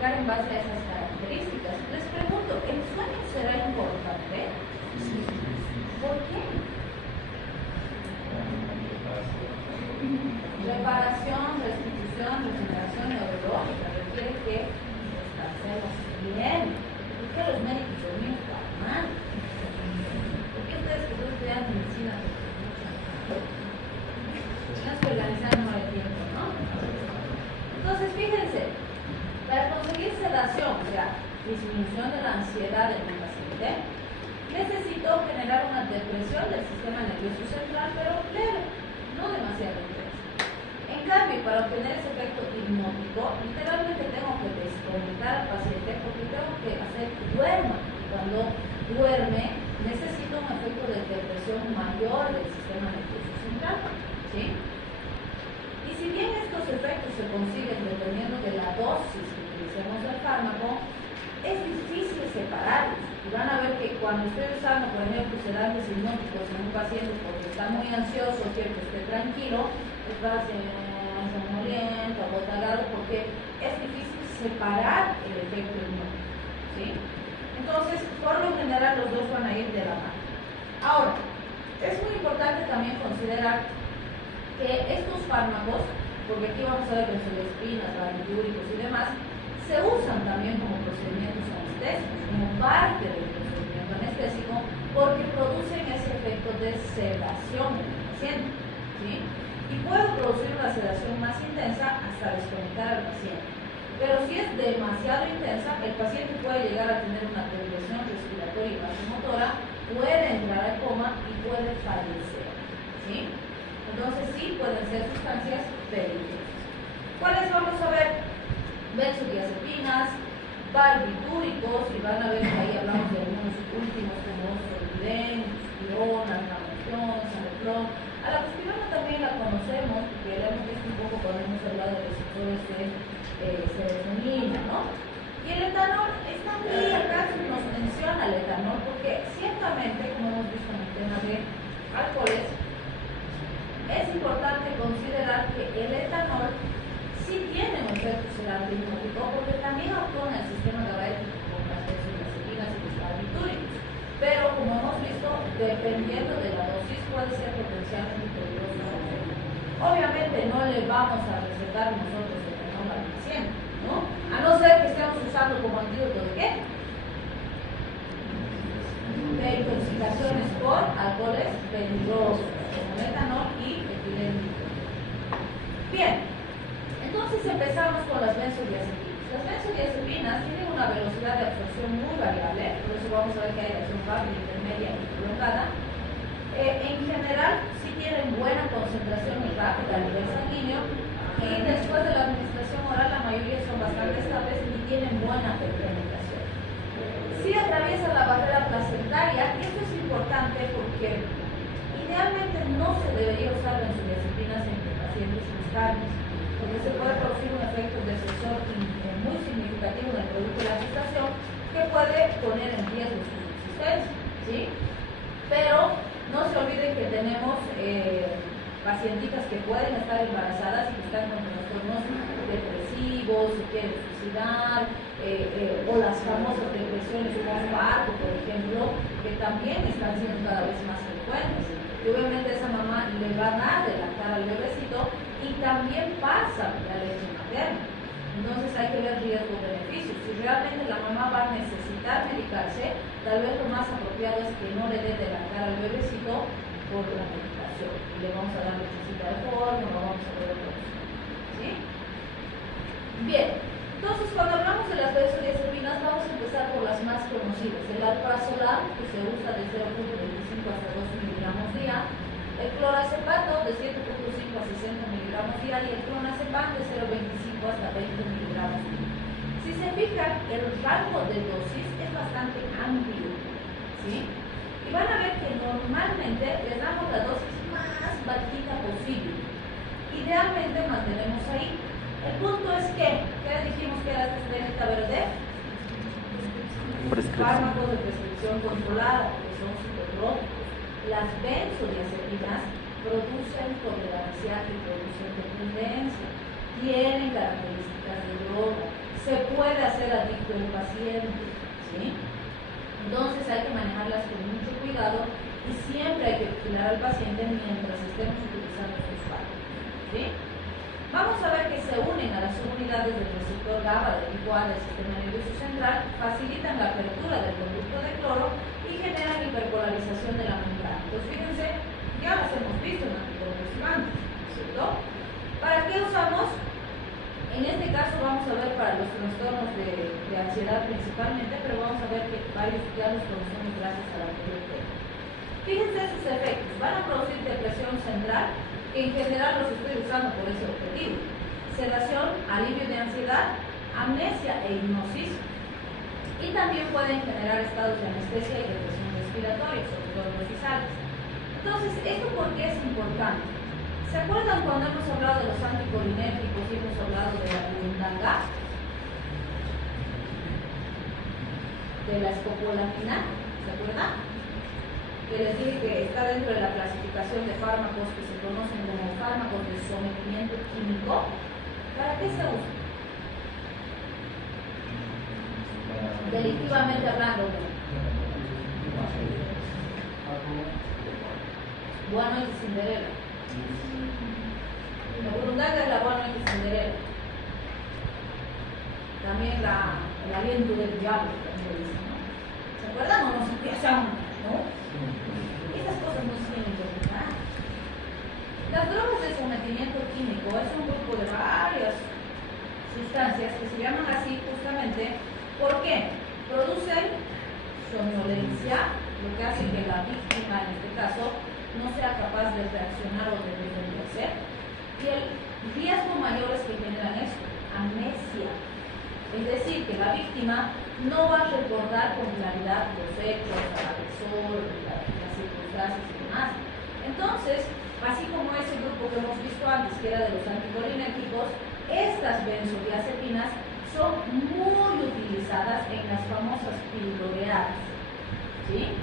clasificar en base a esas características. Les pregunto, ¿el sueño será importante? ¿Por qué? Reparación, restitución, regeneración neurológica requiere que descansemos bien. ¿Por qué los médicos dormimos tan mal? ¿Por qué ustedes que solo estudian medicina tienes que organizar no hay tiempo, ¿no? Entonces, fíjense, para conseguir sedación, o sea, disminución de la ansiedad en un paciente, necesito generar una depresión del sistema nervioso central, pero leve, no demasiado intensa. En cambio, para obtener ese efecto hipnótico, literalmente tengo que desconectar al paciente porque tengo que hacer que duerma. Cuando duerme, necesito un efecto de depresión mayor del sistema nervioso central, ¿sí? Y si bien estos efectos se consiguen dependiendo de la dosis que utilicemos del fármaco, es difícil separarlos. Y van a ver que cuando estoy usando, por ejemplo, sedantes hipnóticos en un paciente porque está muy ansioso, quiero que esté tranquilo, el paciente somnoliento, agotado, porque es difícil separar el efecto hipnótico, ¿sí? Entonces, por lo general, los dos van a ir de la mano. Ahora, es muy importante también considerar que estos fármacos, porque aquí vamos a ver benzodiazepinas, barbitúricos y demás, se usan también como procedimientos anestésicos, como parte del procedimiento anestésico, porque producen ese efecto de sedación en el paciente, ¿sí? Y puedo producir una sedación más intensa hasta desconectar al paciente. Pero si es demasiado intensa, el paciente puede llegar a tener una depresión respiratoria y vasomotora, puede entrar al coma y puede fallecer, ¿sí? Entonces sí pueden ser sustancias peligrosas. ¿Cuáles vamos a ver? Benzodiazepinas, barbitúricos, y van a ver que ahí hablamos de algunos últimos como solidem, buspirona, naproxen, saneflon. A la buspirona también la conocemos porque la hemos visto un poco cuando hemos hablado de receptores de serotonina, ¿no? Y el etanol está aquí, acá nos menciona el etanol porque ciertamente, como hemos visto en el tema de alcoholes, es importante considerar que el etanol sí tiene un efecto sedante hipnótico porque también actúa en el sistema GABAérgico con las benzodiazepinas y los barbitúricos. Pero como hemos visto, dependiendo de la dosis puede ser potencialmente peligroso. Obviamente no le vamos a recetar nosotros etanol al paciente, ¿no? A no ser que estemos usando como antídoto de qué? De intoxicaciones por alcoholes peligrosos, como etanol y etilenglicol. Bien, entonces empezamos con las benzodiazepinas. Las benzodiazepinas tienen una velocidad de absorción muy variable, por eso vamos a ver que hay acción rápida, intermedia y prolongada. En general, sí tienen buena concentración y rápida a nivel sanguíneo, y después de la administración oral la mayoría son bastante estables y tienen buena penetración. Sí atraviesan la barrera placentaria, y esto es importante porque idealmente no se debería usar benzodiazepinas en pacientes inestables, porque se puede producir un efecto defensor muy significativo en el producto de la gestación que puede poner en riesgo su subsistencia, ¿sí? Pero no se olviden que tenemos pacientitas que pueden estar embarazadas y que están con trastornos depresivos, se quieren suicidar, o las famosas depresiones postparto, por ejemplo, que también están siendo cada vez más frecuentes. Y obviamente esa mamá le va a dar de lactar al bebecito y también pasa la leche materna. Entonces hay que ver riesgo-beneficio. Si realmente la mamá va a necesitar medicarse, tal vez lo más apropiado es que no le dé de lactar al bebecito por la medicación. Y le vamos a dar lechecita de fórmula, no vamos a poder producir, ¿sí? Bien, entonces cuando hablamos de las benzodiazepinas vamos a empezar por las más conocidas. El alprazolam, que se usa de 0.25 hasta 2 miligramos día, el clorazepato de 7.5 a 60 miligramos día y el clonazepam de 0.25 hasta 20 miligramos día. Si se fijan, el rango de dosis es bastante amplio, ¿sí? Y van a ver que normalmente les damos la dosis más bajita posible. Idealmente mantenemos ahí. El punto es que, ¿qué dijimos que era esta estrellita verde? Fármacos de prescripción controlada, que son psicotrópicos. Las benzodiazepinas producen tolerancia y producen dependencia. Tienen características de droga. se puede hacer adicto el paciente, ¿sí? Entonces hay que manejarlas con mucho cuidado y siempre hay que vigilar al paciente mientras estemos utilizando estos fármacos, ¿sí? Vamos a ver que se unen a las subunidades del receptor GABA del tipo A del sistema nervioso central, facilitan la apertura del conducto de cloro y generan hiperpolarización de la membrana. Entonces fíjense, ya las hemos visto en anticonvulsivantes, ¿cierto? ¿Para qué usamos? En este caso vamos a ver para los trastornos de ansiedad principalmente, pero vamos a ver que varios ya los conocemos gracias a la anterior técnica. Fíjense sus efectos, van a producir depresión central, que en general los estoy usando por ese objetivo. Sedación, alivio de ansiedad, amnesia e hipnosis. Y también pueden generar estados de anestesia y depresión respiratoria, sobre todo los disales. Entonces, ¿esto por qué es importante? ¿Se acuerdan cuando hemos hablado de los anticolinérgicos y hemos hablado de la burundanga? De la escopolamina, ¿se acuerdan? Que les dije que está dentro de la clasificación de fármacos que se conocen como fármacos de sometimiento químico. ¿Para qué se usa? Delictivamente hablando. Buena noche, Cinderela. La burundanga es la buena noche, Cinderela. También el aliento del diablo, también lo dicen, ¿no? ¿Se acuerdan o no se empiezan? ¿No? Estas cosas no se tienen que olvidar. Las drogas de sometimiento químico es un grupo de varias sustancias que se llaman así justamente porque producen somnolencia, lo que hace que la víctima, en este caso, no sea capaz de reaccionar o de defenderse. Y el riesgo mayor es que generan esto, amnesia. Es decir, que la víctima no va a recordar con claridad los hechos, el agresor, las circunstancias y demás. Entonces, así como ese grupo que hemos visto antes, que era de los anticolinérgicos, estas benzodiazepinas son muy utilizadas en las famosas pildoreadas. ¿Sí?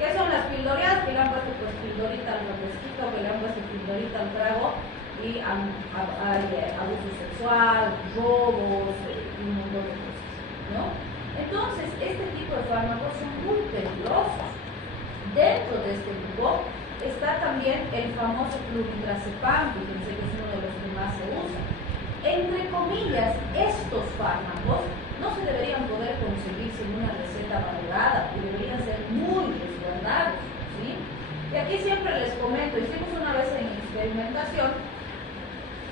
¿Qué son las pildoreadas? Que le han puesto pues pildorita al refresquito, que le han puesto pildorita al trago, y hay abuso sexual, robos, un montón de cosas, ¿no? Entonces, este tipo de fármacos son muy peligrosos. Dentro de este grupo está también el famoso flunitrazepam, fíjense que es uno de los que más se usa. Entre comillas, estos fármacos no se deberían poder conseguir sin una receta valorada y deberían ser muy resguardados, ¿sí? Y aquí siempre les comento, hicimos una vez en experimentación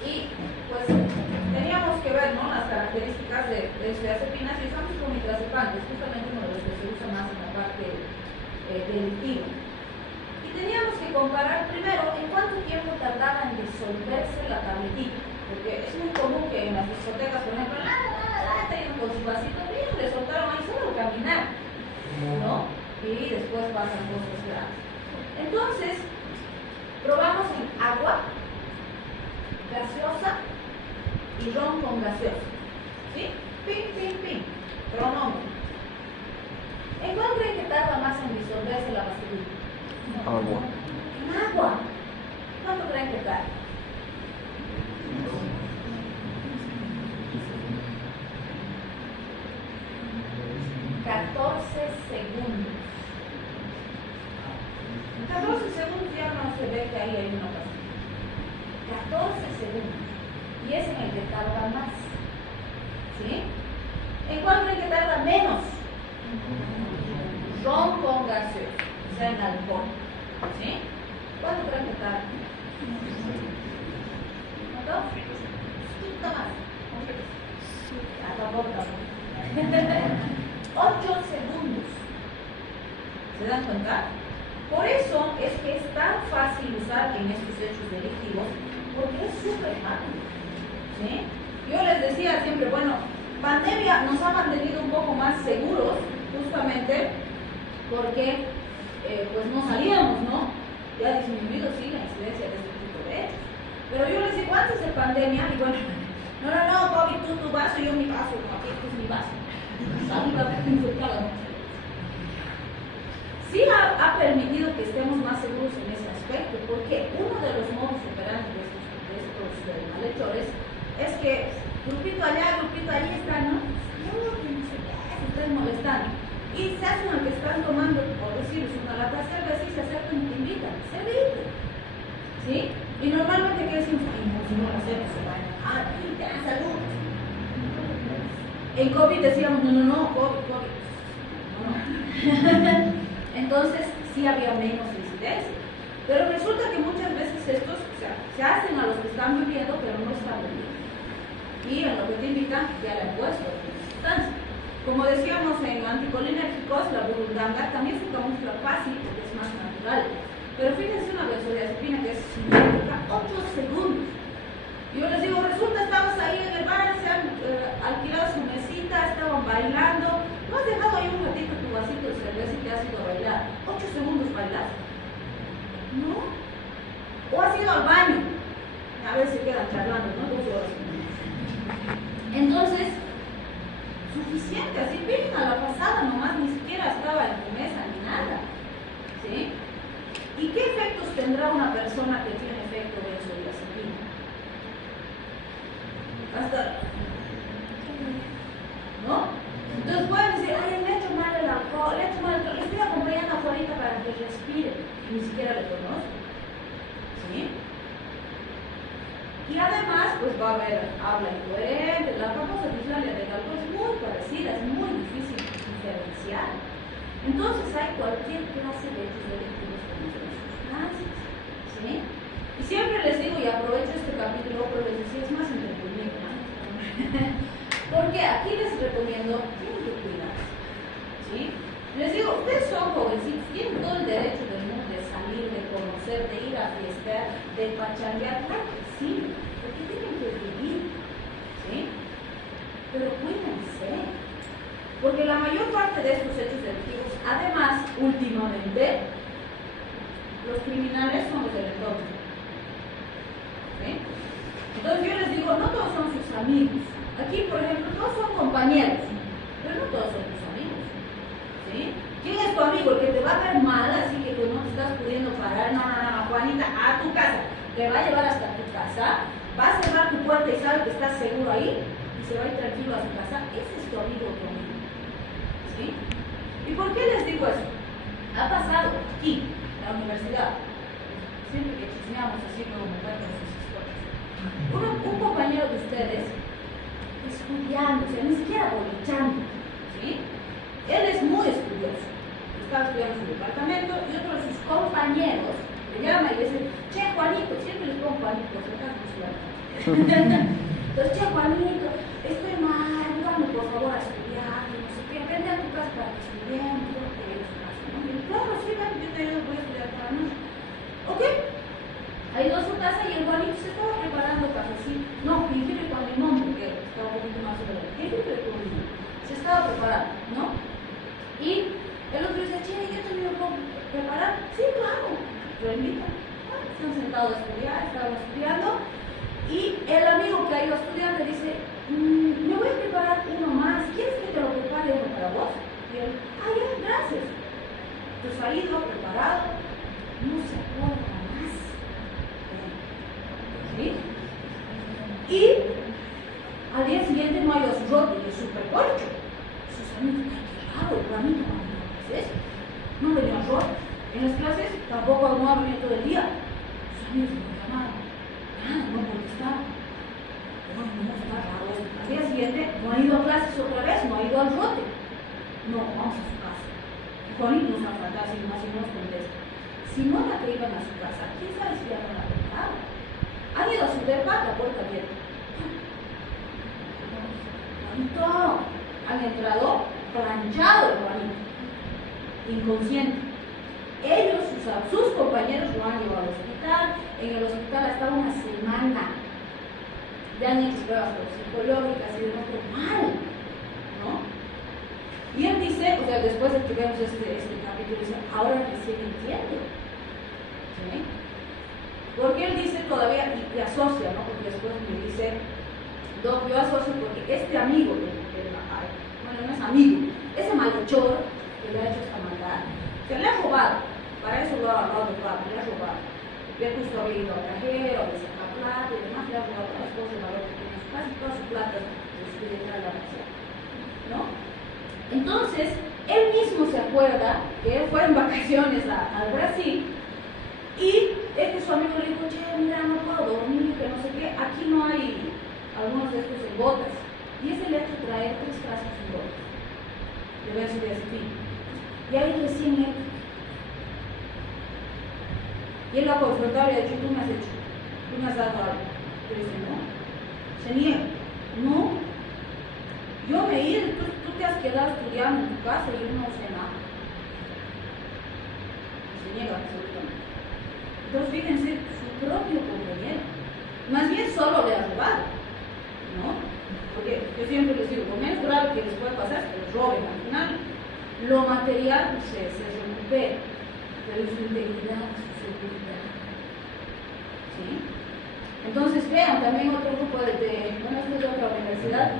y pues teníamos que ver, ¿no?, las características de benzodiazepinas y usamos flunitrazepam, que es justamente uno de los que se usa más en la parte delictiva. Y teníamos que comparar primero en cuánto tiempo tardaba en disolverse la tabletita, porque es muy común que en las discotecas, por ejemplo, están con su vasito bien, le soltaron ahí solo caminar, ¿no? Y después pasan cosas graves. Entonces, probamos en agua, gaseosa y ron con gaseosa. ¿Sí? Ping, ping, ping. Cronómetro. ¿En cuál creen que tarda más en disolverse la pastillita? Agua. En agua. ¿Cuánto creen que tarda? 14 segundos. En 14 segundos ya no se ve que ahí hay una pastilla. 14 segundos. Y es en el que tarda más. ¿Sí? ¿En cuál creen que tarda menos? Ron con gaseosa, o sea, en alcohol. ¿Sí? ¿Cuánto creen que tarda? ¿Cuánto? Poquito más. Tampoco. 8 segundos. ¿Se dan cuenta? Por eso es que es tan fácil usar en estos hechos delictivos, porque es súper rápido. ¿Sí? Yo les decía siempre, bueno, pandemia nos ha mantenido un poco más seguros, justamente porque pues no salíamos, ¿no? Ya ha disminuido, sí, la incidencia de este tipo de hechos. Pero yo les digo, antes de pandemia, y bueno, no, Bobby, tú tu vaso, yo mi vaso, no, aquí este es mi vaso. Sí ha permitido que estemos más seguros en ese aspecto, porque uno de los modos operantes de estos malhechores es que grupito allá, grupito allí están, ¿no? No, que no sé qué, se están molestando. Y se hacen al que están tomando, por decirles, una lata de cerveza y se acercan y te invitan, servite. ¿Sí? Y normalmente, ¿qué decimos? Ay, no, si no lo hacemos, se van a ya, salud. En COVID decíamos, no, COVID. No. Entonces, sí había menos incidencia. Pero resulta que muchas veces estos, o sea, se hacen a los que están viviendo, pero no están viviendo. Y en lo que te invitan, ya le han puesto sustancia. Como decíamos en anticolinérgicos, la burundanga también se camufla fácil porque es más natural. Pero fíjense una benzodiazepina que es sintética, 8 segundos. Yo les digo, resulta, estabas ahí en el bar, se han alquilado su mesita, estaban bailando. ¿No has dejado ahí un ratito tu vasito de cerveza y te has ido a bailar? 8 segundos bailas. ¿No? O has ido al baño. A veces se quedan charlando, ¿no? 2 horas. Entonces, suficiente, así vienen a la pasada nomás, ni siquiera estaba en tu mesa ni nada. ¿Sí? ¿Y qué efectos tendrá una persona que tiene efecto benzodiazepina? Hasta, ¿no? Entonces pueden decir, ay, le he hecho mal el alcohol, le estoy acompañando afuera para que respire. Ni siquiera le conozco. ¿Sí? Y además, pues va a haber habla incoherente. La famosa dislalia del alcohol es muy parecida, es muy difícil diferenciar. Entonces hay cualquier clase de hechos delictivos con estas sustancias. ¿Sí? Y siempre les digo, y aprovecho este capítulo, pero les decía, es más entretenido, ¿no? Porque aquí les recomiendo, tienen que cuidarse. ¿Sí? Les digo, ustedes son jovencitos, tienen todo el derecho del mundo de salir, de conocer, de ir a fiestar, de pachanguear, claro que sí, porque tienen que vivir, ¿sí? Pero cuídense, porque la mayor parte de estos hechos delictivos, además, últimamente, los criminales son los del entorno, ¿sí? Entonces yo les digo, no todos son sus amigos, aquí por ejemplo, todos son compañeros, pero no todos son tus amigos. ¿Sí? ¿Quién es tu amigo? El que te va a ver mal, así que no te estás pudiendo parar, no, Juanita, a tu casa, te va a llevar hasta tu casa, va a cerrar tu puerta y sabe que estás seguro ahí, y se va a ir tranquilo a su casa, ese es tu amigo o tu amigo. ¿Sí? ¿Y por qué les digo eso? Ha pasado aquí, en la universidad, siempre que chismeamos así, luego me cuentan sus historias. Un compañero de ustedes, estudiando, o sea, ni siquiera bolichando, ¿sí? Él es muy estudioso, estaba estudiando su departamento y otro de sus compañeros le llama y le dice, che Juanito, siempre les pongo Juanito, por si acaso no se llama. Entonces, che Juanito, estoy mal, ayúdame por favor a estudiar, no sé qué, vente a tu casa para que estudiemos, yo te ayudo a su casa, ¿no? Y claro, sí, ven, yo te ayudo, voy a estudiar para mí. ¿Ok? Ha ido a su casa y el Juanito se estaba preparando cafecito, no, jengibre con limón, porque estaba un poquito más sobre jengibre con limón. Se estaba preparando, ¿no? Y el otro dice, che, ¿yo también lo puedo preparar? Sí, claro. Lo invitan. Bueno, están sentados a estudiar, estaban estudiando. Y el amigo que ha ido a estudiar le dice, me voy a preparar uno más. ¿Quieres que te lo prepare uno para vos? Y él, ya, gracias. Entonces ha ido, preparado. No se acuerda más. ¿Sí? Y al día siguiente no ha ido a su roto y es súper corcho. Sus amigos, claro, el Juanito no vino a clases, no venía a robar. En las clases tampoco no ha venido todo el día. Sus amigos me llamaron, no contestaron. No, está raro esto. Al día siguiente no ha ido a clases otra vez, no ha ido al rote. No, vamos a su casa. Y Juanito nos va a faltar si no nos contesta. Si no la que iban a su casa, ¿quién sabe si ya no la contaron? Han ido a su depa, la puerta abierta. Juanito, han entrado planchado el Juanito, inconsciente. Ellos, sus compañeros lo han llevado al hospital. En el hospital ha estado una semana. Le han hecho pruebas psicológicas y demás, pero mal, ¿no? Y él dice, o sea, después de que vemos este capítulo, dice, ahora recién entiendo. ¿Sí? Porque él dice todavía, y asocia, ¿no? Porque después me dice, Doc, yo asocio porque este amigo, bueno, no es amigo, ese malhechor que le ha hecho esta maldad, que le ha robado, para eso lo ha robado, le ha robado. Le justo había ido al cajero, le saca plata y demás, le ha robado las cosas de valor que tiene en su casa y toda su plata Entonces, él mismo se acuerda que él fue en vacaciones al Brasil y su amigo le dijo, che, mira, no puedo dormir, que no sé qué, aquí no hay algunos de estos en gotas. Y ese le ha hecho traer 3 frascos en gotas de benzodiazepina. Y ahí recién él. Y él lo ha confrontado y ha dicho, tú me has hecho, tú me has dado algo. Pero dice, no, se niega, no, yo me he ido, tú te has quedado estudiando en tu casa y yo no sé nada. Se niega absolutamente. Entonces fíjense, su propio compañero, más bien solo le ha robado, ¿no? Porque yo siempre les digo, lo menos grave que les puede pasar es que les roben al final. Lo material se recupera, pero su integridad, su seguridad. ¿Sí? Entonces vean, también otro grupo bueno, esto es de otra universidad,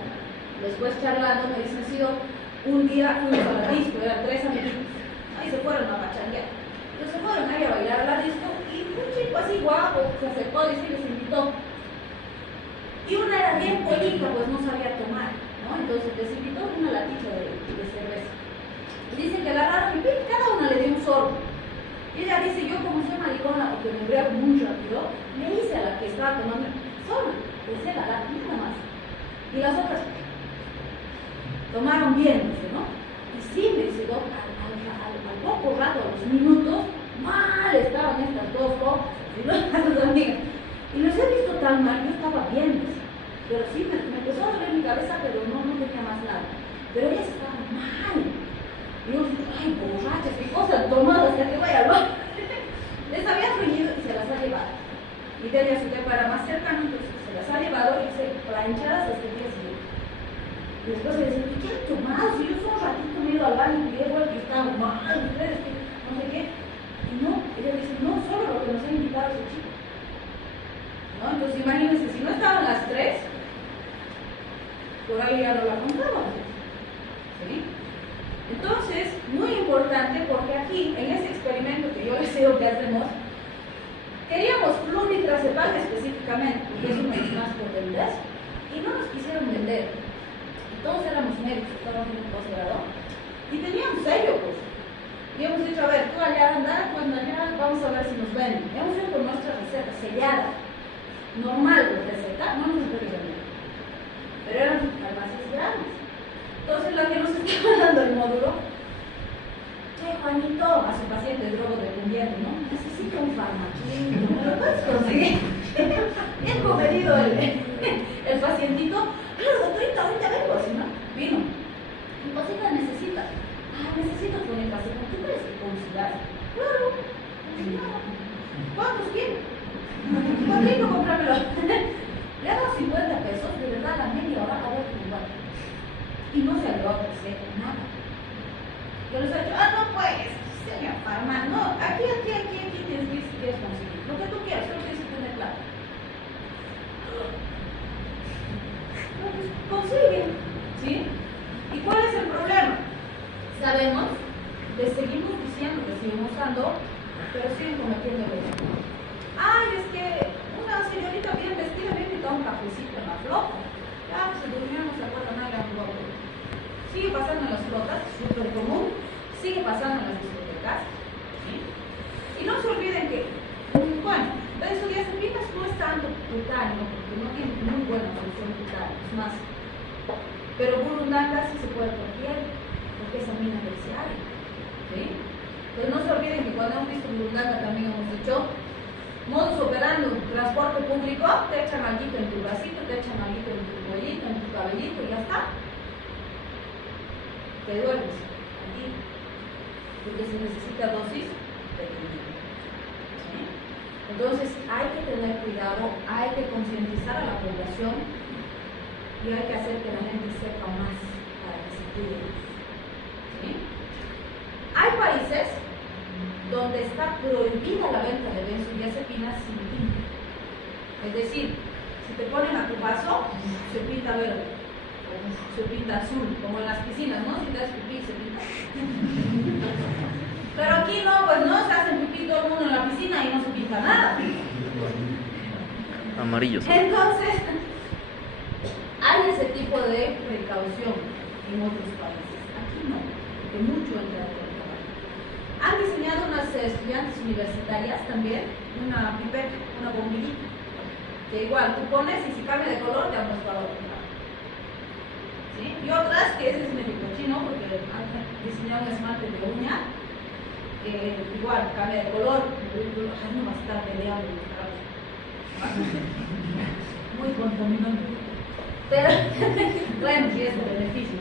después charlando me dicen, un día fuimos a la disco, eran 3 amigos, ahí se fueron a pachanguear. Entonces se fueron ahí a bailar a la disco y un chico así guapo se acercó y les invitó. Y una era bien polita, pues no sabía tomar, ¿no? Entonces les invitó una latita de cerveza. Y dice que agarraron y cada una le dio un sorbo. Y ella dice, yo como soy maricona porque me embriago muy rápido, me hice a la que estaba tomando sola, hice la lata, nada más. Y las otras tomaron bien, dice, ¿no? Y sí, me dice, al poco rato, a los minutos, mal estaban estas 2 copas, y las amigas. Y los he visto tan mal, yo estaba bien, dice. Pero sí, me empezó a doler mi cabeza, pero no tenía más nada. Pero ellas estaban mal. Y yo dije, ay, borrachas, qué cosas tomadas, ya que voy al baño. Les había reñido y se las ha llevado. Y tenía su depa era más cercano, entonces se las ha llevado y se planchadas hasta el día siguiente. Y después le dicen, ¿qué han tomado? Si yo solo un ratito me he ido al baño y he vuelto y estaba mal, ustedes, que no sé qué. Y no, ella dice, no, solo lo que nos ha invitado ese chico. ¿No? Entonces imagínense, si no estaban las 3, por ahí ya no la contaban. ¿Sí? Entonces, muy importante porque aquí, en ese experimento que yo les digo que hacemos, queríamos flunitrazepam específicamente, porque es un medicamento por vender, y no nos quisieron vender. Todos éramos médicos, estábamos en un posgrado, y teníamos sello, pues. Y hemos dicho, a ver, tú allá anda, tú allá, vamos a ver si nos venden. Hemos ido con nuestra receta sellada, normal de receta, no nos puede vender. Pero eran farmacias grandes. Entonces la que nos estaba dando el módulo, che, Juanito, a su paciente drogodependiente, ¿no? Necesito un farmaquito, ¿me lo puedes conseguir? Bien comedido el pacientito, claro, doctorita, ahorita vengo, así, ¿no? Vino. ¿Qué cosita necesita? Necesito flunitrazepam. ¿Tú crees que consigas? Claro. ¿Cuántos quieren? ¿Cuánto comprármelo? Le hago 50 pesos, de verdad, a la media hora a ver igual. Y no se le va a ofrecer nada. Yo les he dicho, no puedes, señor farmacia, no, aquí tienes que ir si quieres conseguir. Lo que tú quieras, solo tienes que tener claro. Pues consiguen, ¿sí? ¿Y cuál es el problema? Sabemos, les seguimos diciendo que siguen usando, pero siguen cometiendo errores. Ay, es que una señorita bien vestida me invitó a un cafecito en la flota. Ya se durmió, no se acuerda nada, era un guapo. Sigue pasando en las flotas, súper común, sigue pasando en las discotecas, ¿sí? Y no se olviden que, bueno, benzodiazepinas no es tanto cutáneo, porque no tiene muy buena función cutánea, es más. Pero burundanga sí se puede por piel, porque es amina terciaria, ¿sí? Entonces no se olviden que cuando hemos visto burundanga también hemos dicho, modus operandi, transporte público, te echan alguito en tu bracito, te echan alguito en tu cuellito, en tu cabellito y ya está. Te duermes aquí, porque se necesita dosis de tiempo. ¿Sí? Entonces hay que tener cuidado, hay que concientizar a la población y hay que hacer que la gente sepa más para que se cuide. ¿Sí? Hay países donde está prohibida la venta de benzodiazepinas sin tinte. Es decir, si te ponen a tu vaso, se pinta verde. Se pinta azul, como en las piscinas, ¿no? Si te das pipí, se pinta. Pero aquí no, pues no, se hacen pipí todo el mundo en la piscina y no se pinta nada. Amarillos. Entonces, hay ese tipo de precaución en otros países. Aquí porque mucho entra dentro del trabajo. Han diseñado unas estudiantes universitarias también, una pipeta, una bombillita, que igual tú pones y si cambia de color te han puesto a otro lado. ¿Sí? Y otras que ese es medio cochino porque han diseñado un esmalte de uña que igual cambia de color, ay, no va a estar peleando en el trabajo. Muy contaminante. Pero, bueno, sí es de beneficio.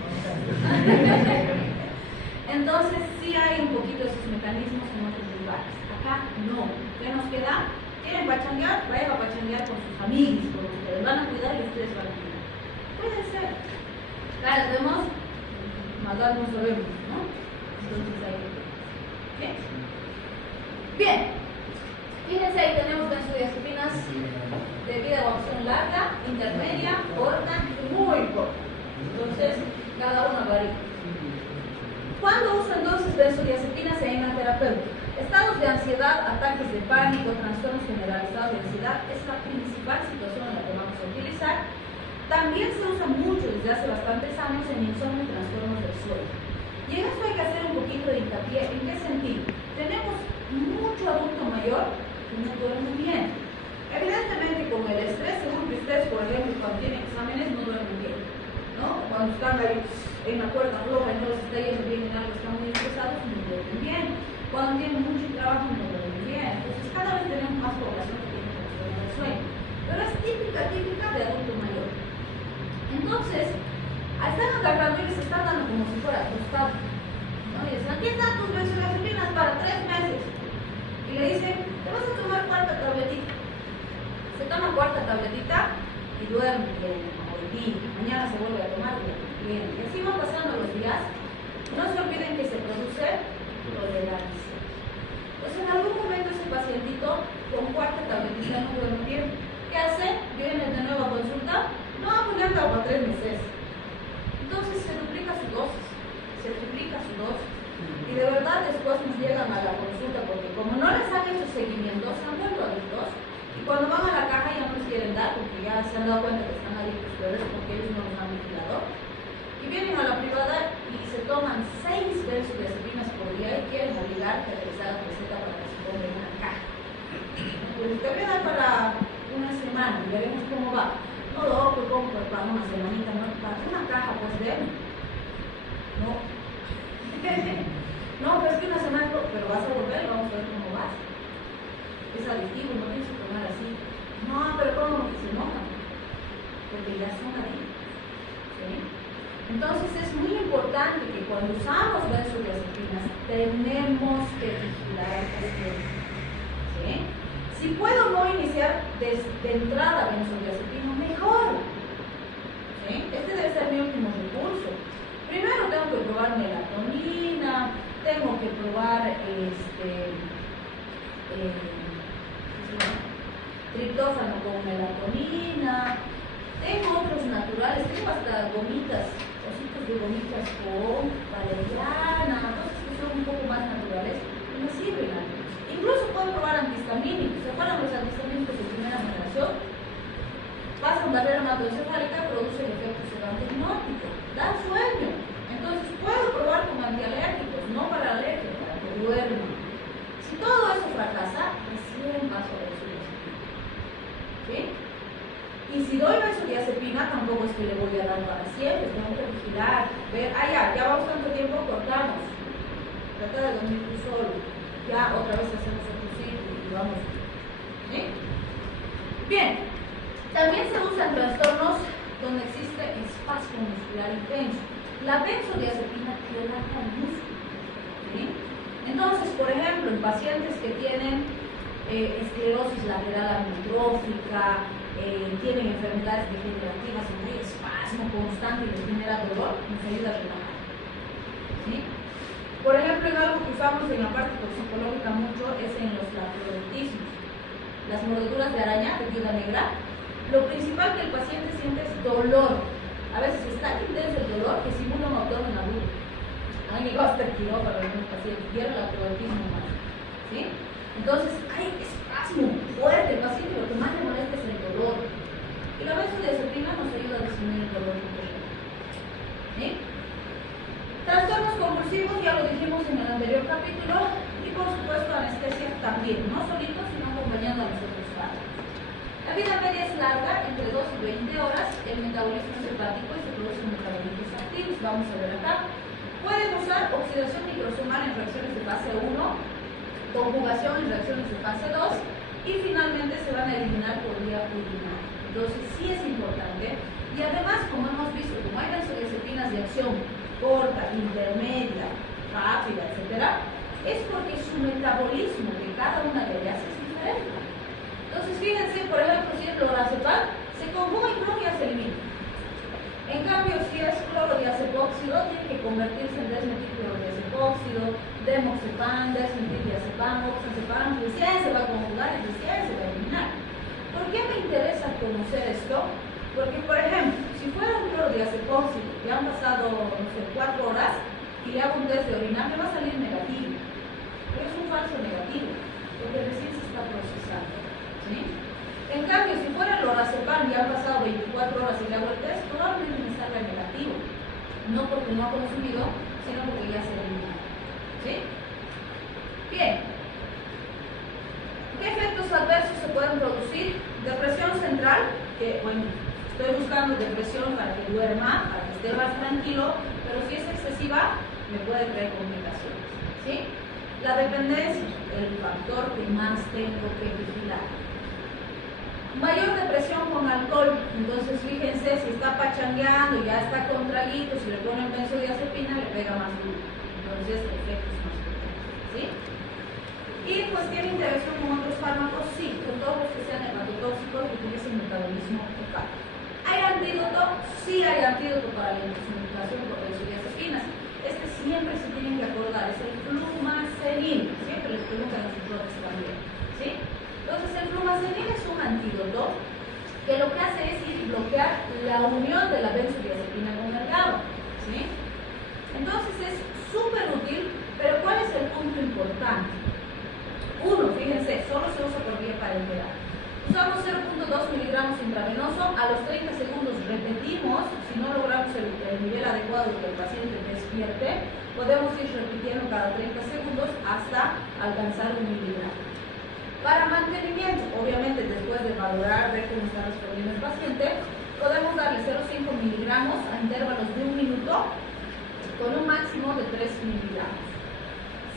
Entonces, sí hay un poquito esos mecanismos en otros lugares. Acá no. ¿Qué nos queda? ¿Quieren pachanguear? Vayan a pachanguear con sus amigos, con ustedes. Van a cuidar y ustedes van a cuidar. Puede ser. Claro, vemos, maldad no sabemos, ¿no? Entonces hay que cuidar. ¿Bien? Bien. Fíjense, ahí tenemos benzodiazepinas de vida o acción larga, intermedia, corta y muy corta. Entonces, cada una varía. ¿Cuándo uso entonces benzodiazepinas en la terapéutica? Estados de ansiedad, ataques de pánico, trastornos generalizados de ansiedad es la principal situación en la que vamos a utilizar. También se usa mucho desde hace bastantes años en insomnio y trastornos del sueño. Y en esto hay que hacer un poquito de hincapié. ¿En qué sentido? Tenemos mucho adulto mayor que no duerme bien. Evidentemente con el estrés, seguro que ustedes, por ejemplo, cuando tienen exámenes no duermen bien, ¿no? Cuando están ahí en la cuerda floja y no les está yendo bien en algo, están muy estresados, no duermen bien. Cuando tienen mucho trabajo no duermen bien. Entonces cada vez tenemos más población que tiene trastorno del sueño. Pero es típica de adulto mayor. Entonces, están agarrando y les están dando como si fuera tostado, ¿no? Y dicen, aquí están tus benzodiazepinas para 3 meses. Y le dicen, te vas a tomar cuarta tabletita. Se toma cuarta tabletita y duerme bien, hoy día. Mañana se vuelve a tomar bien. Y así van pasando los días. No se olviden que se produce tolerancia. Pues en algún momento ese pacientito con cuarta tabletita no duerme bien. ¿Qué hace? Viene de nuevo a consulta. No, pues le han dado para 3 meses. Entonces se duplica su dosis, se triplica su dosis. Y de verdad después nos llegan a la consulta porque como no les han hecho seguimiento, se han vuelto adictos. Y cuando van a la caja ya no les quieren dar porque ya se han dado cuenta que están adictos, pero es porque ellos no los han vigilado. Y vienen a la privada y se toman 6 benzodiazepinas por día y quieren obligar que les hagan receta para que se pongan en una caja. Pues te voy a dar para una semana y veremos cómo va. No, pues como para una semanita, no, para una caja, pues ven. No. No, pero es que una semana, pero vas a volver, vamos a ver cómo vas. Es adictivo, no tienes que tomar así. No, pero ¿cómo que se nota? Porque ya son adictos. ¿Sí? Entonces es muy importante que cuando usamos benzodiazepinas tenemos que vigilar el paciente. ¿Sí? Si puedo no iniciar de entrada benzodiazepina, mejor. ¿Sí? Este debe ser mi último recurso. Primero tengo que probar melatonina, tengo que probar triptófano con melatonina, tengo otros naturales, tengo hasta gomitas, cositos de gomitas con valeriana, cosas que son un poco más naturales, que me sirven a mí. Incluso puedo probar antihistamínicos. ¿Se acuerdan los antihistamínicos de primera generación? Pasan barrera hematoencefálica, producen efecto sedante hipnótico, dan sueño. Entonces puedo probar como antialérgicos, no para alergia, para que duerman. Si todo eso fracasa, recién paso a benzodiazepina. ¿Sí? Y si doy benzodiazepina, tampoco es que le voy a dar para siempre, tengo que vigilar, ver, ya vamos tanto tiempo, cortamos. Trata de dormir tú solo. Ya otra vez hacemos otro ciclo y vamos. ¿Sí? Bien, también se usan trastornos donde existe espasmo muscular intenso. La benzodiazepina relaja el músculo. ¿Sí? Entonces, por ejemplo, en pacientes que tienen esclerosis lateral amiotrófica, tienen enfermedades degenerativas donde hay espasmo constante y les genera dolor, nos ayuda a relajar. ¿Sí? Por ejemplo, en algo que usamos en la parte toxicológica mucho es en los laterolentismos, las mordeduras de araña de viuda negra. Lo principal que el paciente siente es dolor. A veces está intenso el dolor que simula un abdomen agudo. A mí me llegó hasta el quirófano en un paciente, y era el laterolentismo humano. ¿Sí? Entonces, hay espasmo fuerte. El paciente lo que más le molesta es el dolor. Y la benzodiazepina nos ayuda a disminuir el dolor. ¿Sí? Trastornos compulsivos anticonvulsivos, ya lo dijimos en el anterior capítulo, y por supuesto anestesia también, no solito, sino acompañando a los otros fármacos. La vida media es larga, entre 2 y 20 horas, el metabolismo es hepático y se producen metabolitos activos, vamos a ver acá. Pueden usar oxidación microsomal en reacciones de fase 1, conjugación en reacciones de fase 2, y finalmente se van a eliminar por vía urinaria. Entonces sí es importante, y además, como hemos visto, como hay benzodiazepinas de acción corta, intermedia, rápida, etc., es porque su metabolismo de cada una de ellas es diferente. Entonces fíjense, por ejemplo, si es lorazepam, se conjuga y no ya se elimina. En cambio, si es clorodiazepóxido, tiene que convertirse en desmetilclorodiazepóxido, demoxepam, desmetildiazepam, oxazepam, recién se va a conjugar y recién se va a eliminar. ¿Por qué me interesa conocer esto? Porque, por ejemplo, si fuera un clorodiazepóxido, ya han pasado, no sé, 4 horas, y le hago un test de orina, me va a salir negativo. Pero es un falso negativo, porque recién se está procesando. ¿Sí? En cambio, si fuera el lorazepam y han pasado 24 horas y le hago el test, probablemente me salga negativo. No porque no ha consumido, sino porque ya se eliminó. ¿Sí? Bien. ¿Qué efectos adversos se pueden producir? Depresión central, que bueno, estoy buscando depresión para que duerma, para que esté más tranquilo, pero si es excesiva, me puede traer complicaciones. ¿Sí? La dependencia, el factor que más tengo que vigilar. Mayor depresión con alcohol, entonces fíjense, si está pachangueando, ya está con traguitos, si le ponen benzodiazepina, le pega más duro. Entonces, efectos más potentes. ¿Sí? Y pues tiene interacción con otros fármacos, sí, con todos los que sean hepatotóxicos que utilicen metabolismo hepático. ¿Hay antídoto? Sí hay antídoto para la intoxicación por benzodiazepinas. Este siempre se tienen que acordar, es el flumazenil. Siempre les preguntan a sus brotes también. ¿Sí? Entonces el flumazenil es un antídoto que lo que hace es ir y bloquear la unión de la benzodiazepina con el GABA. ¿Sí? Entonces es súper útil, pero ¿cuál es el punto importante? Uno, fíjense, solo se usa por vía parenteral. Usamos 0.2 miligramos intravenoso, a los 30 segundos repetimos, si no logramos el nivel adecuado que el paciente despierte, podemos ir repitiendo cada 30 segundos hasta alcanzar 1 miligramo. Para mantenimiento, obviamente después de valorar, ver cómo está respondiendo el paciente, podemos darle 0.5 miligramos a intervalos de 1 minuto con un máximo de 3 miligramos.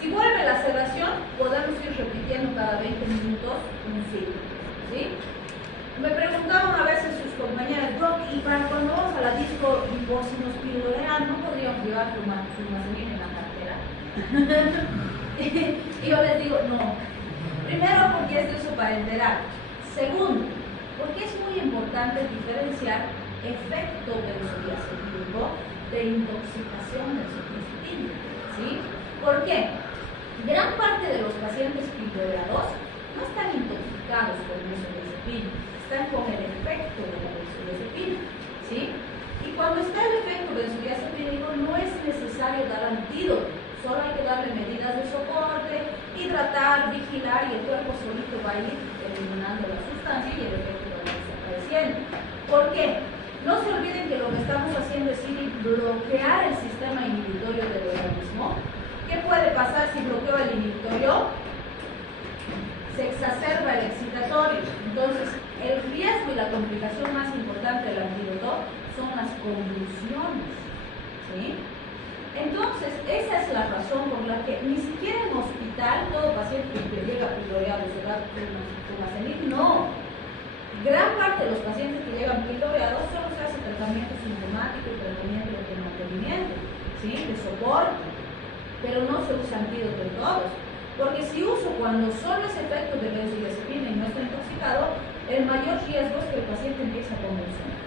Si vuelve la sedación, podemos ir repitiendo cada 20 minutos un ciclo. ¿Sí? Me preguntaban a veces sus compañeras, Doc, y para cuando vamos a la disco y por si nos pilorean, ¿no podríamos llevar flumazenil en la cartera? Y yo les digo, no. Primero, porque es de uso parenteral. Segundo, porque es muy importante diferenciar efecto benzodiazepínico de intoxicación benzodiazepínica. ¿Sí? ¿Por qué? Gran parte de los pacientes piloreados no están intoxicados con benzodiazepina, están con el efecto de la benzodiazepina. ¿Sí? Y cuando está el efecto benzodiazepínico no es necesario dar antídoto. Solo hay que darle medidas de soporte, hidratar, vigilar y el cuerpo solito va a ir eliminando la sustancia y el efecto va a ir desapareciendo. ¿Por qué? No se olviden que lo que estamos haciendo es ir y bloquear el sistema inhibitorio del organismo. ¿Qué puede pasar si bloqueo el inhibitorio? Se exacerba el excitatorio. Entonces, el riesgo y la complicación más importante del antídoto son las convulsiones. ¿Sí? Entonces, esa es la razón por la que ni siquiera en hospital todo paciente que llega piloreado se da flumazenil, no. Gran parte de los pacientes que llegan piloreados solo se hace tratamiento sintomático y tratamiento de mantenimiento, ¿sí? De soporte, pero no se usa antídoto en todos. Porque si uso cuando solo es efecto de benzodiazepina y no está intoxicado, el mayor riesgo es que el paciente empiece a convulsionar,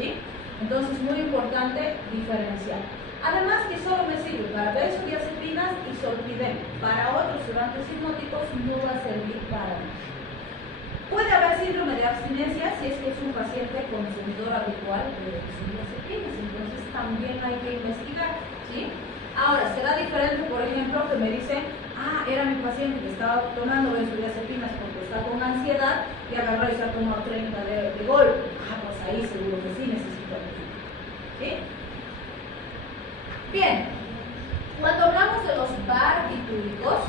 ¿sí? Entonces, muy importante diferenciar. Además que solo me sirve para benzodiazepinas y zolpidem. Para otros sedantes hipnóticos no va a servir para nada. Puede haber síndrome de abstinencia si es que es un paciente consumidor habitual de benzodiazepinas, entonces también hay que investigar, ¿sí? Ahora, será diferente, por ejemplo, que me dicen, era mi paciente que estaba tomando benzodiazepinas porque está con ansiedad y agarró y se ha tomado 30 de golpe. Pues ahí seguro que sí necesita ayuda, ¿sí? Bien, Cuando hablamos de los barbitúricos,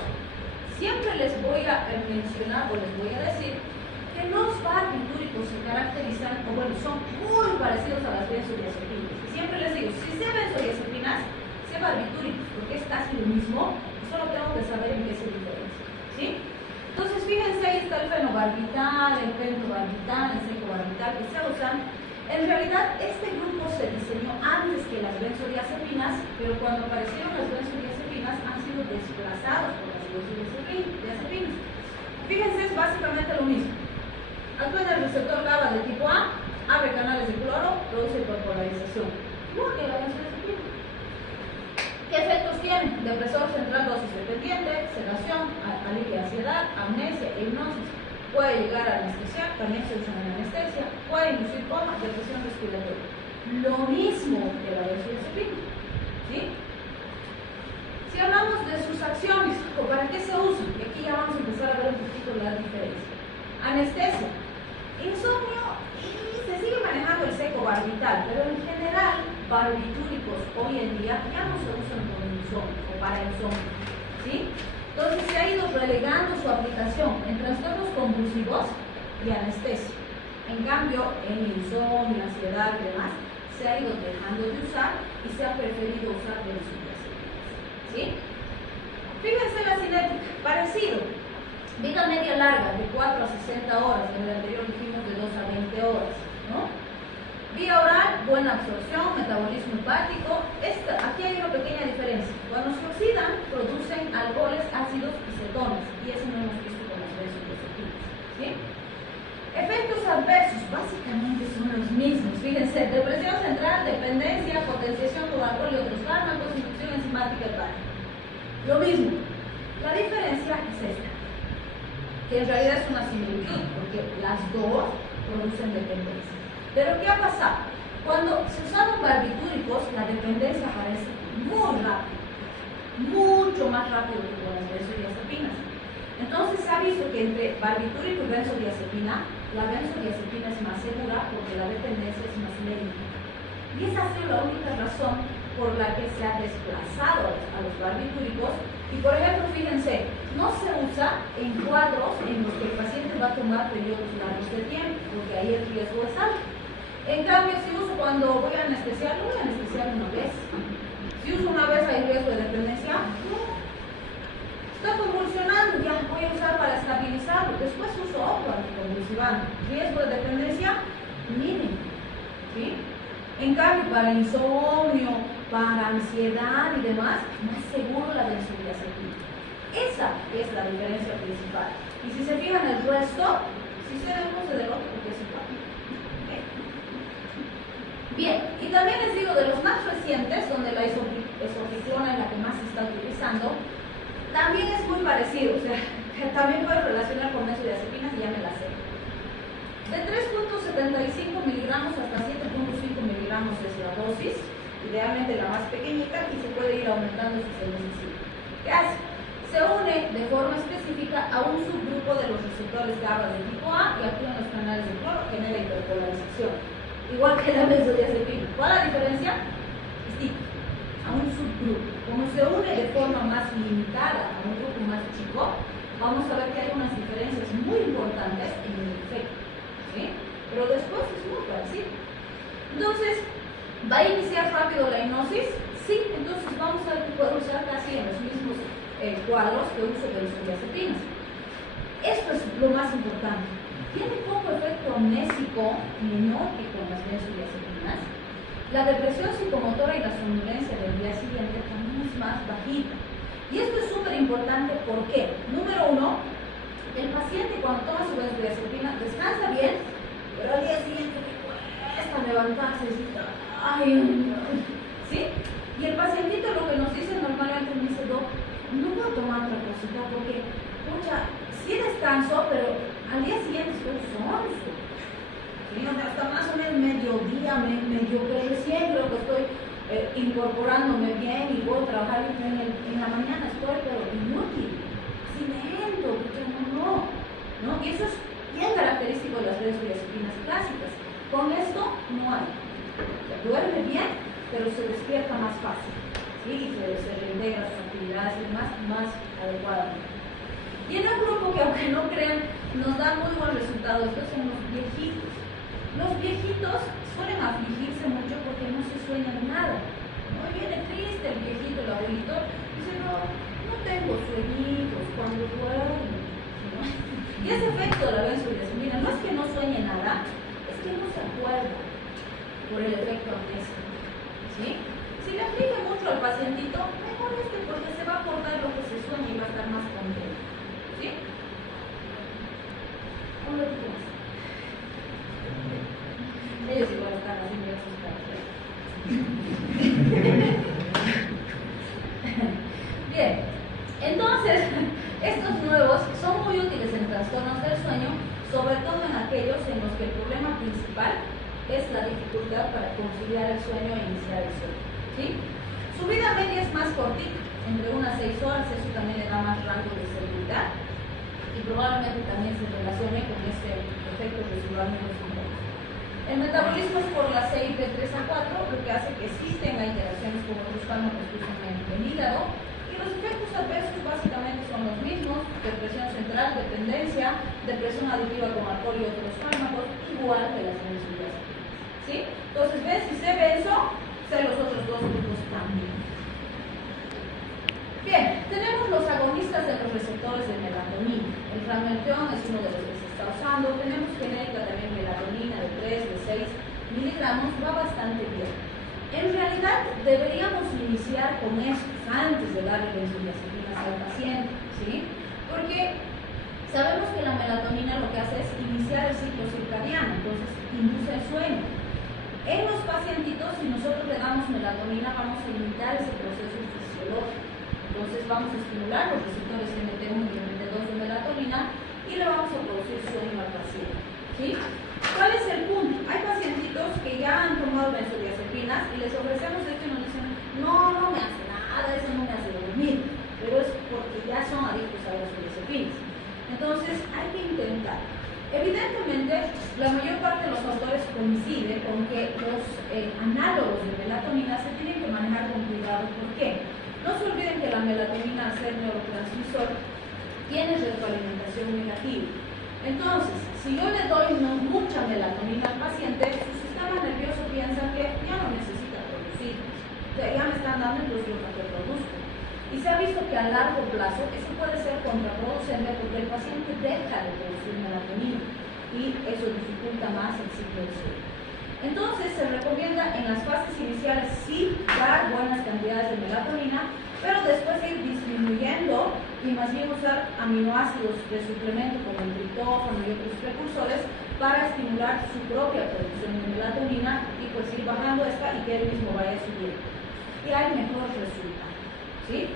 siempre les voy a mencionar o les voy a decir que los barbitúricos se caracterizan, o bueno, son muy parecidos a las benzodiazepinas. Y siempre les digo, si sé benzodiazepinas, sé barbitúricos, porque es casi lo mismo, solo tengo que saber en qué se diferencia, ¿sí? Entonces, fíjense, ahí está el fenobarbital, el pentobarbital, el secobarbital que se usan. En realidad, este grupo se diseñó antes que las benzodiazepinas, pero cuando aparecieron las benzodiazepinas han sido desplazados por las benzodiazepinas. Fíjense, es básicamente lo mismo. Actúa en el receptor GABA de tipo A, abre canales de cloro, produce hiperpolarización. Igual que la benzodiazepina. ¿Qué efectos tiene? Depresor central dosis dependiente, sedación, alivia ansiedad, amnesia e hipnosis. Puede llegar a anestesiar, también se usa en anestesia, puede inducir coma, depresión respiratoria. Lo mismo que la benzodiazepina, ¿sí? Si hablamos de sus acciones, o para qué se usan, y aquí ya vamos a empezar a ver un poquito la diferencia. Anestesia, insomnio, y se sigue manejando el secobarbital, pero en general, barbitúricos hoy en día ya no se usan con insomnio o para insomnio, ¿sí? Entonces se ha ido relegando su aplicación en trastornos convulsivos y anestesia. En cambio, en insomnio, ansiedad y demás, se ha ido dejando de usar y se ha preferido usar benzodiazepinas, ¿sí? Fíjense la cinética, parecido. Vida media larga, de 4 a 60 horas, en el anterior dijimos de 2 a 20 horas, ¿no? Vía oral, buena absorción, metabolismo hepático. Aquí hay una pequeña diferencia. Cuando se oxidan, producen alcoholes, ácidos y cetonas, y eso no hemos visto con las benzodiazepinas, ¿sí? Efectos adversos, básicamente son los mismos. Fíjense, depresión central, dependencia, potenciación con alcohol y otros fármacos, inducción enzimática hepática. Lo mismo. La diferencia es esta, que en realidad es una similitud, porque las dos producen dependencia. Pero ¿qué ha pasado? Cuando se usaban barbitúricos, la dependencia aparece muy rápido, mucho más rápido que con las benzodiazepinas. Entonces se ha visto que entre barbitúrico y benzodiazepina, la benzodiazepina es más segura porque la dependencia es más lenta. Y esa ha sido la única razón por la que se ha desplazado a los barbitúricos. Y por ejemplo, fíjense, no se usa en cuadros en los que el paciente va a tomar periodos largos de tiempo, porque ahí el riesgo es alto. En cambio, si uso cuando voy a anestesiar, no voy a anestesiar una vez. Si uso una vez hay riesgo de dependencia, no. Está convulsionando, ya voy a usar para estabilizarlo. Después uso otro anticonvulsivante. Riesgo de dependencia mínimo, ¿sí? En cambio, para insomnio, para ansiedad y demás, más seguro la benzodiazepina. Esa es la diferencia principal. Y si se fijan el resto, si se da uno se del otro porque es igual. Bien, y también les digo de los más recientes, donde la isoflurona es la que más se está utilizando, también es muy parecido, o sea, también puedo relacionar con benzodiazepinas y ya me la sé. De 3.75 miligramos hasta 7.5 miligramos es la dosis, idealmente la más pequeñita, y se puede ir aumentando si se necesita. ¿Qué hace? Se une de forma específica a un subgrupo de los receptores GABA de tipo A y actúa en los canales de cloro, genera hiperpolarización. Igual que la benzodiazepina. ¿Cuál es la diferencia? A un subgrupo. Como se une de forma más limitada a un grupo más chico, vamos a ver que hay unas diferencias muy importantes en el efecto, ¿sí? Pero después es muy parecido. Entonces, ¿va a iniciar rápido la hipnosis? Sí, entonces vamos a ver que puedo usar casi en los mismos cuadros que uso benzodiazepinas. Esto es lo más importante. Tiene poco efecto amnésico, menor que con las benzodiazepinas. La depresión psicomotora y la somnolencia del día siguiente también es más bajita. Y esto es súper importante porque, número uno, el paciente cuando toma su benzodiazepina descansa bien, pero al día siguiente le cuesta levantarse y dice, ay, ¿sí? Y el pacientito lo que nos dice normalmente me dice, Doc, no voy a tomar otra cosita porque, pucha, sí descanso, pero al día siguiente estoy sonso. ¿Sí? O sea, hasta más o menos mediodía, medio que recién creo que estoy incorporándome bien y voy a trabajar en la mañana, estoy pero inútil, así lento, no. Y eso es bien característico de las benzodiazepinas clásicas. Con esto no hay. Se duerme bien, pero se despierta más fácil, ¿sí? Y se reintegra hacer más adecuadamente. Y en el grupo que, aunque no crean, nos da muy buen resultado, estos son los viejitos. Los viejitos suelen afligirse mucho porque no se sueñan nada, ¿no? Viene triste el viejito, el abuelito, y dice, no tengo sueñitos cuando duermo, ¿no? Y ese efecto de la benzodiazepina no es que no sueñe nada, es que no se acuerda por el efecto amnésico, ¿sí? Si le aflige mucho al pacientito, mejor porque se va a acordar lo que se sueña y va a estar más contento, ¿sí? ¿Cómo lo tienes? Ellos igual están haciendo esos casos. Bien, entonces, estos nuevos son muy útiles en trastornos del sueño, sobre todo en aquellos en los que el problema principal es la dificultad para conciliar el sueño e iniciar el sueño, ¿sí? Su vida media es más cortita, entre unas 6 horas, eso también le da más rango de seguridad y probablemente también se relacione con este efecto residual neuropsicológico. El metabolismo es por la 6 de 3 a 4, lo que hace que sí tenga interacciones con otros fármacos que usan en el hígado, y los efectos adversos básicamente son los mismos: depresión central, dependencia, depresión aditiva con alcohol y otros fármacos, igual que las benzodiazepinas, ¿sí? Entonces, ven, si sé benzo, sé los otros dos grupos también. Bien, tenemos los agonistas de los receptores de melatonina. El fragmenteón es uno de los que se está usando. Tenemos genérica también melatonina de 3, de 6 miligramos, va bastante bien. En realidad deberíamos iniciar con estos antes de darle benzodiazepinas al paciente, ¿sí? Porque sabemos que la melatonina lo que hace es iniciar el ciclo circadiano, entonces induce el sueño. En los pacientitos, si nosotros le damos melatonina, vamos a limitar ese proceso fisiológico. Entonces vamos a estimular los receptores MT1 y MT2 de melatonina y le vamos a producir sueño al paciente, ¿sí? ¿Cuál es el punto? Hay pacientitos que ya han tomado benzodiazepinas y les ofrecemos esto y nos dicen, no me hace nada, eso no me hace dormir, pero es porque ya son adictos a las benzodiazepinas. Entonces hay que intentar. Evidentemente, la mayor parte de los autores coincide con que los análogos de melatonina se tienen que manejar con cuidado. ¿Por qué? No se olviden que la melatonina, al ser neurotransmisor, tiene retroalimentación negativa. Entonces, si yo le doy mucha melatonina al paciente, su sistema nervioso piensa que ya no necesita producir. O sea, ya me están dando, entonces yo no te produzco. Y se ha visto que a largo plazo eso puede ser contraproducente porque el paciente deja de producir melatonina y eso dificulta más el ciclo del sueño. Entonces se recomienda en las fases iniciales sí dar buenas cantidades de melatonina, pero después ir disminuyendo y más bien usar aminoácidos de suplemento como el triptófano y otros precursores para estimular su propia producción de melatonina y pues ir bajando esta y que él mismo vaya subiendo. Y hay mejor resultado, ¿sí?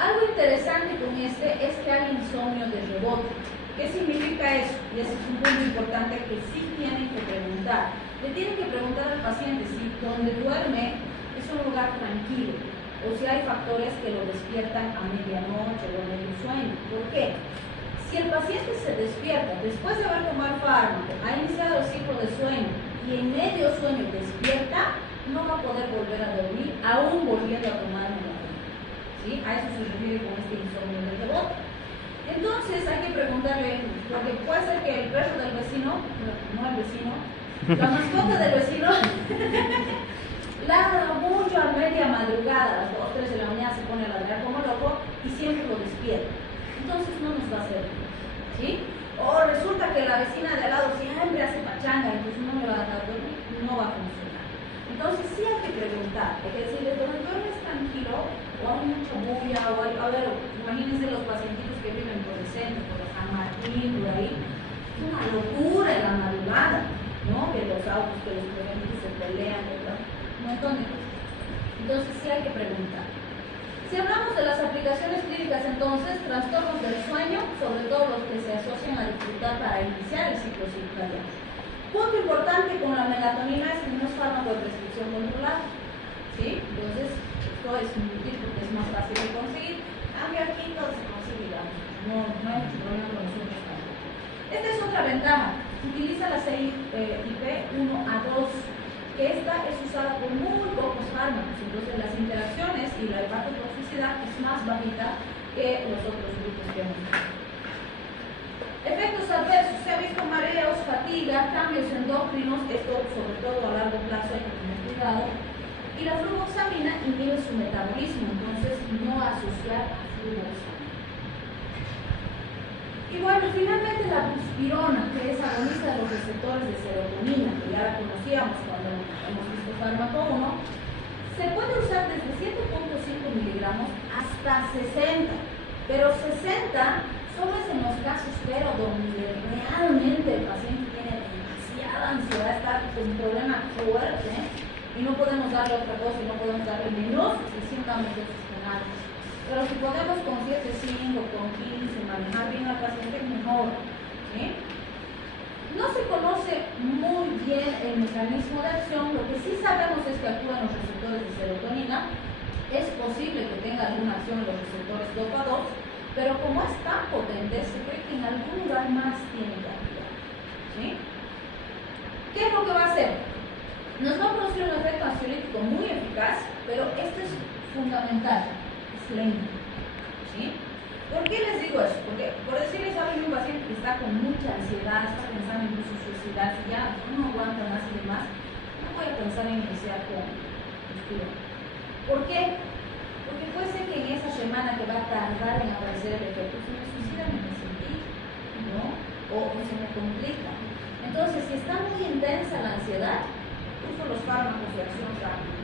Algo interesante con este es que hay insomnio de rebote. ¿Qué significa eso? Y ese es un punto importante que sí tienen que preguntar. Le tienen que preguntar al paciente si donde duerme es un lugar tranquilo o si hay factores que lo despiertan a medianoche o a medio sueño. ¿Por qué? Si el paciente se despierta después de haber tomado fármaco, ha iniciado el ciclo de sueño y en medio sueño despierta, no va a poder volver a dormir, aún volviendo a tomar melatonina, ¿sí? A eso se refiere con este insomnio de rebote. Entonces hay que preguntarle, porque puede ser que el perro del vecino, no el vecino, la mascota del vecino, ladra mucho a media madrugada, a las 2 o 3 de la mañana se pone a ladrar como loco y siempre lo despierta. Entonces no nos va a servir, ¿sí? O resulta que la vecina de al lado siempre hace pachanga, entonces no me va a dejar dormir, no va a funcionar. Entonces sí hay que preguntar, hay que decirle, ¿donde duermes tranquilo? O hay mucha bulla, o hay, a ver, imagínense los pacientitos que viven por el centro, por San Martín, por ahí, es una locura en la madrugada, ¿no? Que los autos, que los pacientes se pelean, ¿verdad? Un montón de cosas. Entonces sí hay que preguntar. Si hablamos de las aplicaciones clínicas, entonces, trastornos del sueño, sobre todo los que se asocian a dificultad para iniciar el ciclo circadiano. Punto importante con la melatonina es que no es fármaco de prescripción controlada, ¿sí? Entonces, esto es muy útil porque es más fácil de conseguir. Aunque aquí todo se consigue, no hay mucho problema con nosotros tampoco. Esta es otra ventaja. Utiliza la CYP 1A2, que esta es usada por muy pocos fármacos. Entonces, las interacciones y y la hepatotoxicidad es más bajita que los otros grupos que hemos visto. Efectos adversos, se ha visto mareos, fatiga, cambios endocrinos, esto sobre todo a largo plazo hay que tener cuidado, y la fluvoxamina inhibe su metabolismo, entonces no asociar a fluvoxamina. Y bueno, finalmente la buspirona, que es agonista de los receptores de serotonina, que ya la conocíamos cuando hemos visto fármaco 1, se puede usar desde 7.5 miligramos hasta 60, pero 60 solo es en los casos pero donde realmente el paciente tiene demasiada ansiedad, está con un problema fuerte, y no podemos darle otra cosa y no podemos darle menos de 100 gramos de oxígeno. Pero si podemos con 7.5, con 15, manejar bien al paciente, mejor. ¿Sí? No se conoce muy bien el mecanismo de acción, lo que sí sabemos es que actúan los receptores de serotonina, es posible que tenga alguna acción en los receptores DOPA2, pero como es tan potente, se cree que en algún lugar más tiene que activar. ¿Sí? ¿Qué es lo que va a hacer? Nos va a producir un efecto ansiolítico muy eficaz, pero esto es fundamental, es lento. ¿Sí? ¿Por qué les digo eso? Porque, por decirles, hay un paciente que está con mucha ansiedad, está pensando incluso en suicidarse, ya no aguanta más y demás, no voy a pensar en iniciar con buspirona. ¿Por qué? Porque puede ser que en esa semana que va a tardar en aparecer el efecto, se me suicida, me sentí, ¿no? O se me complica. Entonces, si está muy intensa la ansiedad, uso los fármacos de acción rápida.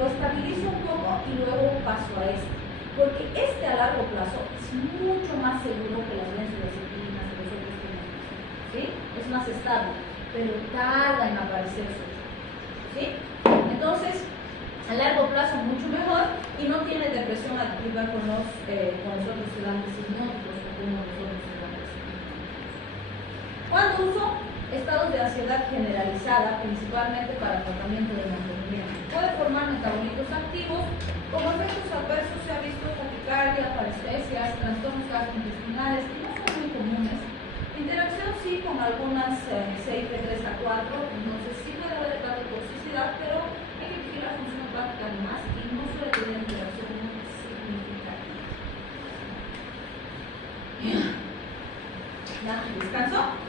Lo estabilizo un poco y luego paso a este. Porque este a largo plazo es mucho más seguro que las benzodiazepinas y los otros que hemos visto. ¿Sí? Es más estable, pero tarda en aparecer su efecto. ¿Sí? Entonces, a largo plazo mucho mejor y no tiene depresión activa con los otros sedantes hipnóticos o con los otros sedantes hipnóticos. ¿Cuándo uso? Estados de ansiedad generalizada, principalmente para tratamiento de mantenimiento. Puede formar metabolitos activos, como efectos adversos se ha visto taquicardia, parestesias, trastornos gastrointestinales, que no son muy comunes. Interacción sí con algunas CYP3A4, entonces sí puede haber hepatotoxicidad, pero hay que vigilar la función hepática además y no suele tener interacción muy significativa. ¿Ya? ¿Descanso?